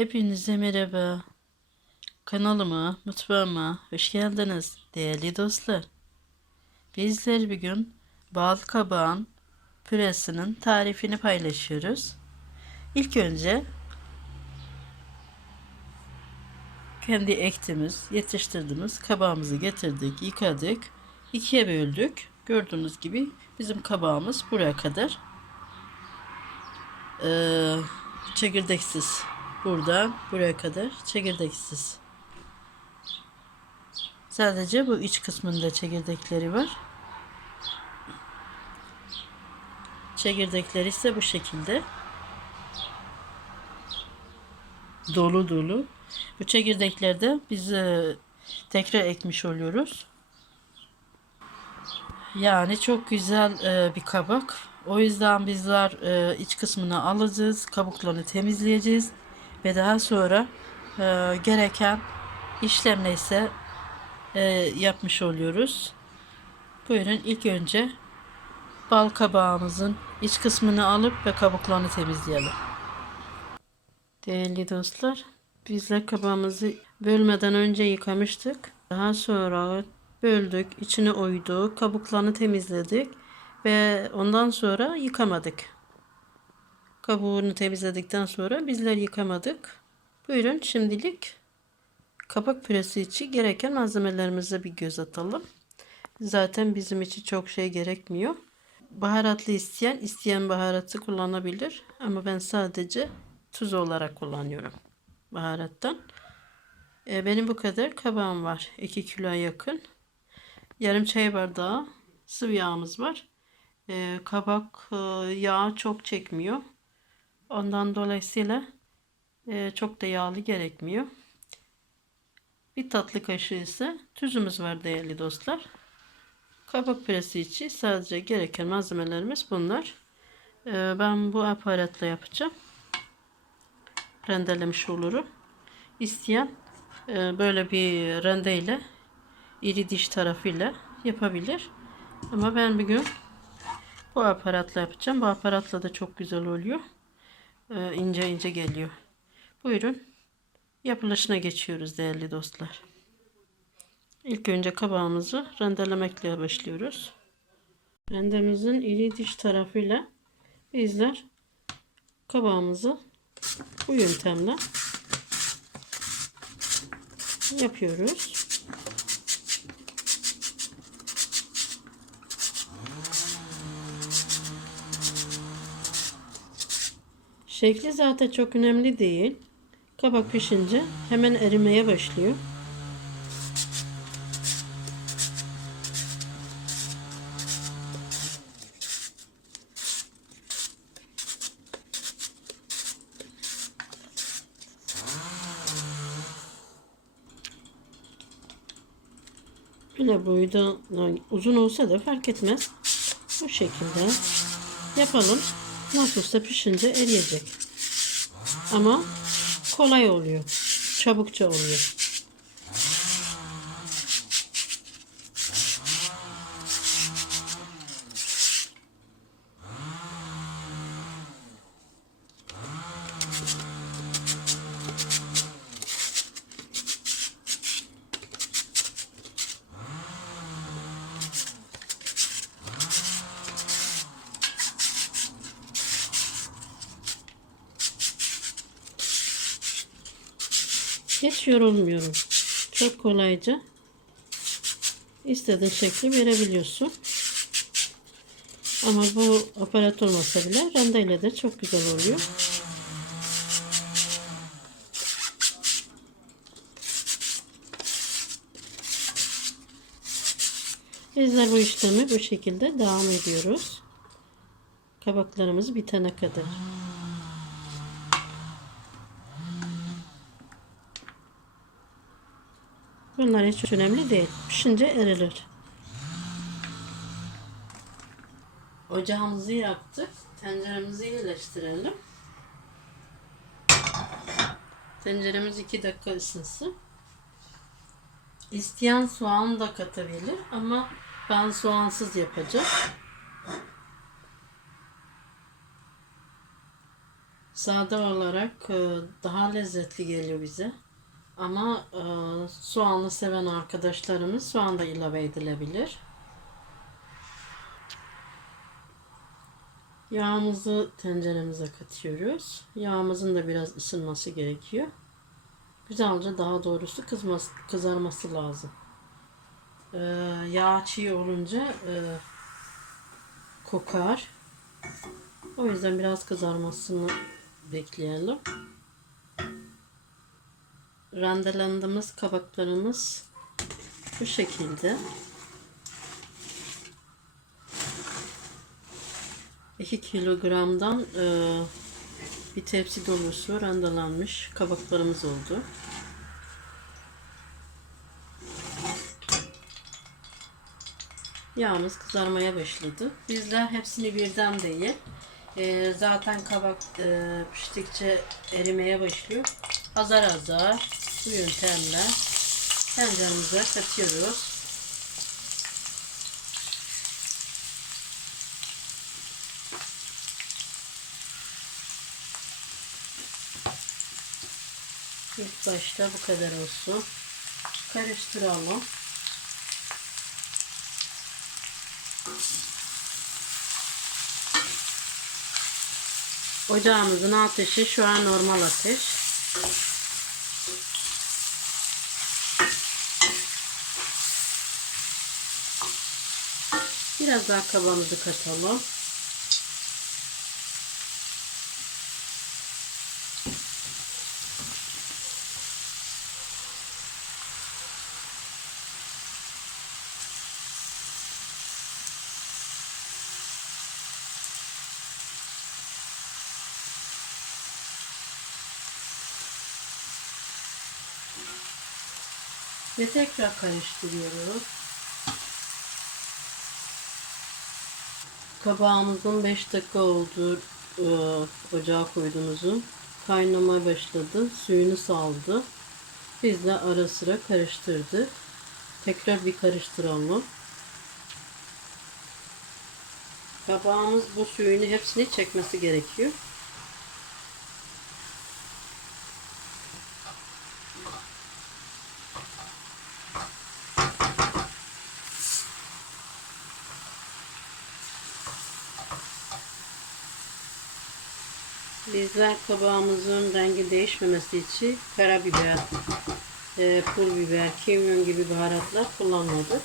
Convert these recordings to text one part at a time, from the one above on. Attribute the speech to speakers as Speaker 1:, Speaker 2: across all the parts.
Speaker 1: Hepinize merhaba. Kanalıma, mutfağıma hoş geldiniz değerli dostlar. Bizler bugün bal kabağın püresinin tarifini paylaşıyoruz. İlk önce kendi ektiğimiz, yetiştirdiğimiz kabağımızı getirdik, yıkadık, ikiye böldük. Gördüğünüz gibi bizim kabağımız buraya kadar. Ee, çekirdeksiz. Buradan buraya kadar çekirdeksiz. Sadece bu iç kısmında çekirdekleri var. Çekirdekleri ise bu şekilde. Dolu dolu. Bu çekirdeklerde biz e, tekrar ekmiş oluyoruz. Yani çok güzel e, bir kabak. O yüzden bizler e, iç kısmını alacağız, kabuklarını temizleyeceğiz ve daha sonra e, gereken işlem neyse e, yapmış oluyoruz. Buyurun ilk önce bal kabağımızın iç kısmını alıp ve kabuklarını temizleyelim. Değerli dostlar, bizler kabağımızı bölmeden önce yıkamıştık. Daha sonra böldük, içine oyduk, kabuklarını temizledik ve ondan sonra yıkamadık. Kabuğunu temizledikten sonra bizler yıkamadık. Buyurun şimdilik kabak püresi için gereken malzemelerimize bir göz atalım. Zaten bizim için çok şey gerekmiyor. Baharatlı isteyen isteyen baharatı kullanabilir ama ben sadece tuz olarak kullanıyorum baharattan. E, benim bu kadar kabağım var. 2 kiloya yakın. Yarım çay bardağı sıvı yağımız var. E, kabak e, yağı çok çekmiyor. Ondan dolayısıyla e, çok da yağlı gerekmiyor. Bir tatlı kaşığı ise tuzumuz var değerli dostlar. Kabak püresi için sadece gereken malzemelerimiz bunlar. E, ben bu aparatla yapacağım. Rendelemiş olurum. İsteyen e, böyle bir rendeyle iri diş tarafıyla yapabilir. Ama ben bugün bu aparatla yapacağım. Bu aparatla da çok güzel oluyor. Ee, ince ince geliyor. Buyurun. Yapılışına geçiyoruz değerli dostlar. İlk önce kabağımızı rendelemekle başlıyoruz. Rendemizin iri diş tarafıyla bizler kabağımızı bu yöntemle yapıyoruz. Şekli zaten çok önemli değil. Kabak pişince hemen erimeye başlıyor. Bile boyu da uzun olsa da fark etmez. Bu şekilde yapalım. Nasılsa pişince eriyecek. Ama kolay oluyor. Çabukça oluyor. Hiç yorulmuyorum. Çok kolayca istediğin şekli verebiliyorsun. Ama bu aparat olmasa bile rendeyle de çok güzel oluyor. Bizler bu işlemi bu şekilde devam ediyoruz. Kabaklarımız bitene kadar. Bunlar hiç önemli değil. Pişince erilir. Ocağımızı yaktık. Tenceremizi yerleştirelim. Tenceremiz 2 dakika ısınsın. İsteyen soğan da katabilir ama ben soğansız yapacağım. Sade olarak e, daha lezzetli geliyor bize. Ama e, soğanlı seven arkadaşlarımız soğan da ilave edilebilir. Yağımızı tenceremize katıyoruz. Yağımızın da biraz ısınması gerekiyor. Güzelce daha doğrusu kızması, kızarması lazım. Ee, yağ çiğ olunca e, kokar. O yüzden biraz kızarmasını bekleyelim. Rendelandığımız kabaklarımız bu şekilde. 2 kilogramdan e, bir tepsi dolusu rendelenmiş kabaklarımız oldu. Yağımız kızarmaya başladı. Bizler hepsini birden değil. E, zaten kabak e, piştikçe erimeye başlıyor. Azar azar bu yöntemle tenceremize katıyoruz. İlk başta bu kadar olsun. Karıştıralım. Ocağımızın ateşi şu an normal ateş. Biraz daha kabağımızı katalım. Ve tekrar karıştırıyoruz. Kabağımızın 5 dakika oldu e, ocağa koyduğumuzun kaynamaya başladı. Suyunu saldı. Biz de ara sıra karıştırdık. Tekrar bir karıştıralım. Kabağımız bu suyunu hepsini çekmesi gerekiyor. Bizler kabağımızın rengi değişmemesi için karabiber, e, pul biber, kimyon gibi baharatlar kullanmadık.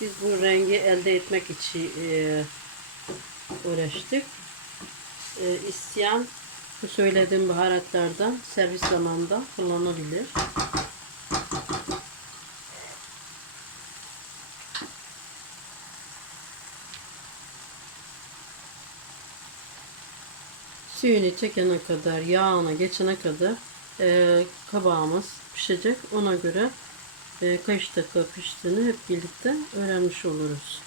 Speaker 1: Biz bu rengi elde etmek için e, uğraştık. E, isteyen bu söylediğim baharatlardan servis zamanında kullanabilir. Suyunu çekene kadar, yağına geçene kadar e, kabağımız pişecek. Ona göre e, kaç dakika piştiğini hep birlikte öğrenmiş oluruz.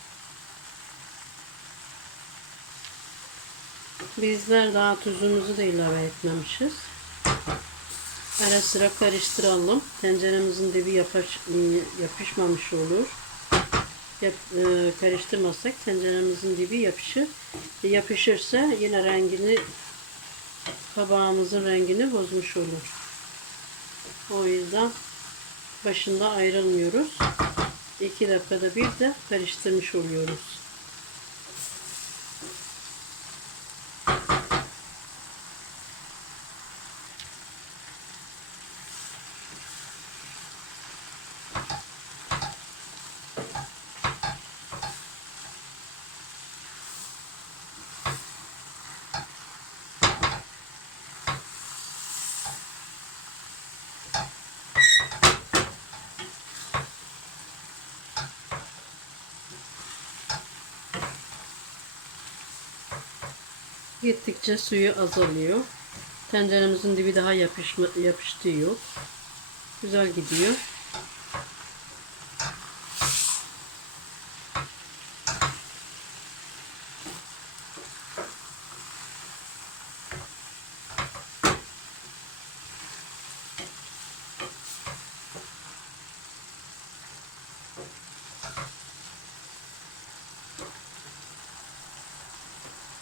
Speaker 1: Bizler daha tuzumuzu da ilave etmemişiz. Ara sıra karıştıralım. Tenceremizin dibi yapış, yapışmamış olur. Yap, e, karıştırmazsak tenceremizin dibi yapışır. Yapışırsa yine rengini kabağımızın rengini bozmuş olur. O yüzden başında ayrılmıyoruz. 2 dakikada bir de karıştırmış oluyoruz. Gittikçe suyu azalıyor. Tenceremizin dibi daha yapışma, yapıştığı yok. Güzel gidiyor.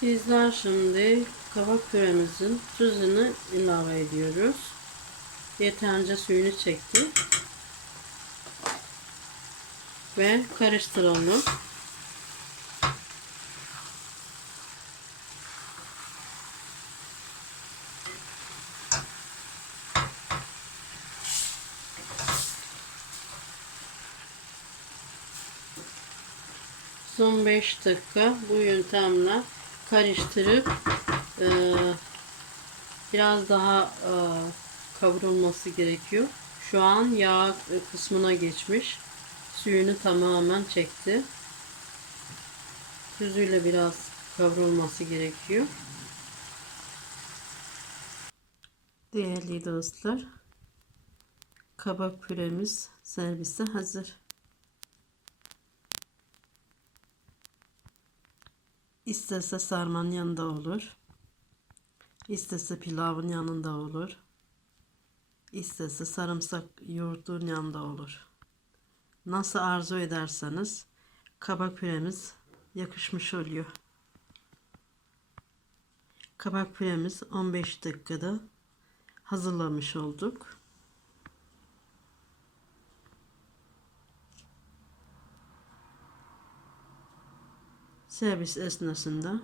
Speaker 1: Bizler şimdi Kabak püremizin tuzunu ilave ediyoruz. Yeterince suyunu çekti. Ve karıştıralım. Son 5 dakika bu yöntemle karıştırıp eee, biraz daha eee, kavrulması gerekiyor. Şu an yağ kısmına geçmiş. Suyunu tamamen çekti. Tuzuyla biraz kavrulması gerekiyor. Değerli dostlar, kabak püremiz servise hazır. İstese sarmanın yanında olur. İstese pilavın yanında olur. İstese sarımsak yoğurtun yanında olur. Nasıl arzu ederseniz kabak püremiz yakışmış oluyor. Kabak püremiz 15 dakikada hazırlamış olduk. Servis esnasında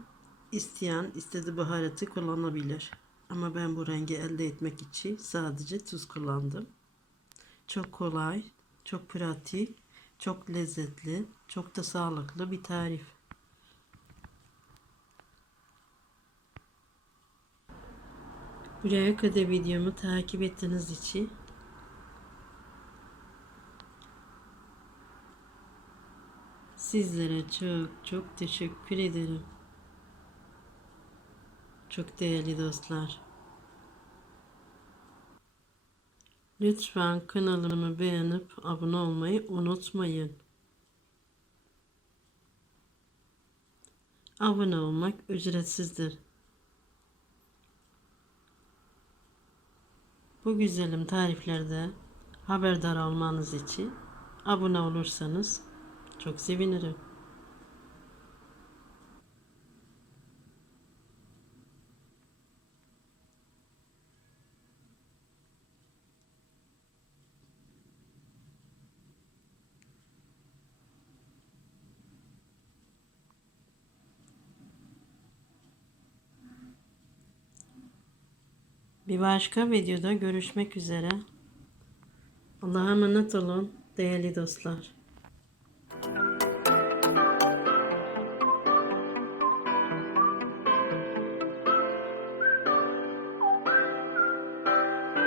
Speaker 1: isteyen istediği baharatı kullanabilir. Ama ben bu rengi elde etmek için sadece tuz kullandım. Çok kolay, çok pratik, çok lezzetli, çok da sağlıklı bir tarif. Buraya kadar videomu takip ettiğiniz için Sizlere çok çok teşekkür ederim. Çok değerli dostlar. Lütfen kanalımı beğenip abone olmayı unutmayın. Abone olmak ücretsizdir. Bu güzelim tariflerde haberdar olmanız için abone olursanız çok sevinirim. Bir başka videoda görüşmek üzere. Allah'a emanet olun değerli dostlar.